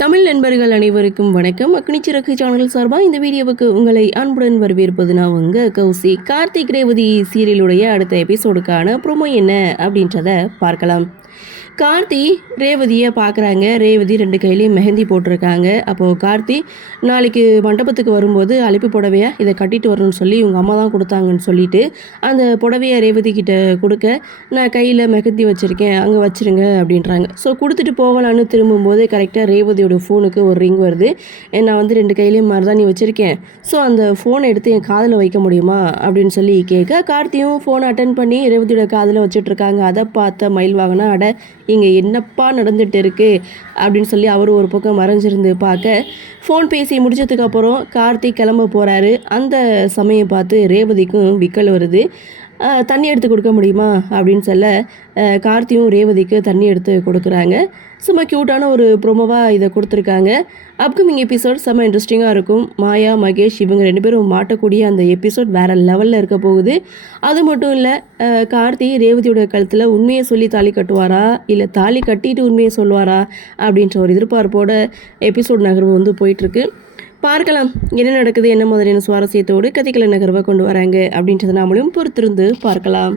தமிழ் நண்பர்கள் அனைவருக்கும் வணக்கம். அக்னிச்சிறகு சேனல் சார்பாக இந்த வீடியோவுக்கு உங்களை அன்புடன் வரவேற்பது நான் உங்கள் கௌசி. கார்த்திக் ரேவதி சீரியலுடைய அடுத்த எபிசோடுக்கான ப்ரோமோ என்ன அப்படின்றத பார்க்கலாம். கார்த்தி ரேவதியை பார்க்குறாங்க. ரேவதி 2 கையிலையும் மெஹந்தி போட்டிருக்காங்க. அப்போது கார்த்தி நாளைக்கு மண்டபத்துக்கு வரும்போது அழைப்பு புடவையை இதை கட்டிட்டு வரணும்னு சொல்லி உங்கள் அம்மா தான் கொடுத்தாங்கன்னு சொல்லிட்டு அந்த புடவையை ரேவதி கிட்ட கொடுக்க, நான் கையில் மெஹந்தி வச்சுருக்கேன் அங்கே வச்சுருங்க அப்படின்றாங்க. ஸோ கொடுத்துட்டு போகலான்னு திரும்பும்போது கரெக்டாக ரேவதியோட ஃபோனுக்கு ஒரு ரிங் வருது. நான் வந்து 2 கையிலையும் மருதாணி வச்சுருக்கேன், ஸோ அந்த ஃபோனை எடுத்து என் காதில் வைக்க முடியுமா அப்படின்னு சொல்லி கேட்க, கார்த்தியும் ஃபோனை அட்டன் பண்ணி ரேவதியோட காதில் வச்சுட்ருக்காங்க. அதை பார்த்த மயில் வாங்கினா, அட இங்கே என்னப்பா நடந்துட்டு இருக்கு அப்படின்னு சொல்லி அவர் ஒரு பக்கம் மறைஞ்சிருந்து பார்க்க, ஃபோன் பேசி முடிச்சதுக்கப்புறம் கார்த்திக் கிளம்ப போகிறாரு. அந்த சமயம் பார்த்து ரேவதிக்கும் விக்கல் வருது. தண்ணி எடுத்து கொடுக்க முடியுமா அப்படின்னு சொல்ல, கார்த்தியும் ரேவதிக்கு தண்ணி எடுத்து கொடுக்குறாங்க. சும்மா க்யூட்டான ஒரு ப்ரோமோவாக இதை கொடுத்துருக்காங்க. அப்கமிங் எபிசோட் செம்ம இன்ட்ரெஸ்டிங்காக இருக்கும். மாயா, மகேஷ் இவங்க 2 பேரும் மாட்டக்கூடிய அந்த எபிசோட் வேறு லெவலில் இருக்க போகுது. அது மட்டும் இல்லை, கார்த்தி ரேவதியோட கழுத்தில் உண்மையை சொல்லி தாலி கட்டுவாரா இல்லை தாலி கட்டிட்டு உண்மையை சொல்லுவாரா அப்படின்ற ஒரு எதிர்பார்ப்போட எபிசோட் நகர்வு வந்து போயிட்டுருக்கு. பார்க்கலாம் என்ன நடக்குது, என்ன மாதிரியான சுவாரஸ்யத்தோடு கதைகளை நகர்வை கொண்டு வராங்க அப்படின்றத நாமளும் பொறுத்திருந்து பார்க்கலாம்.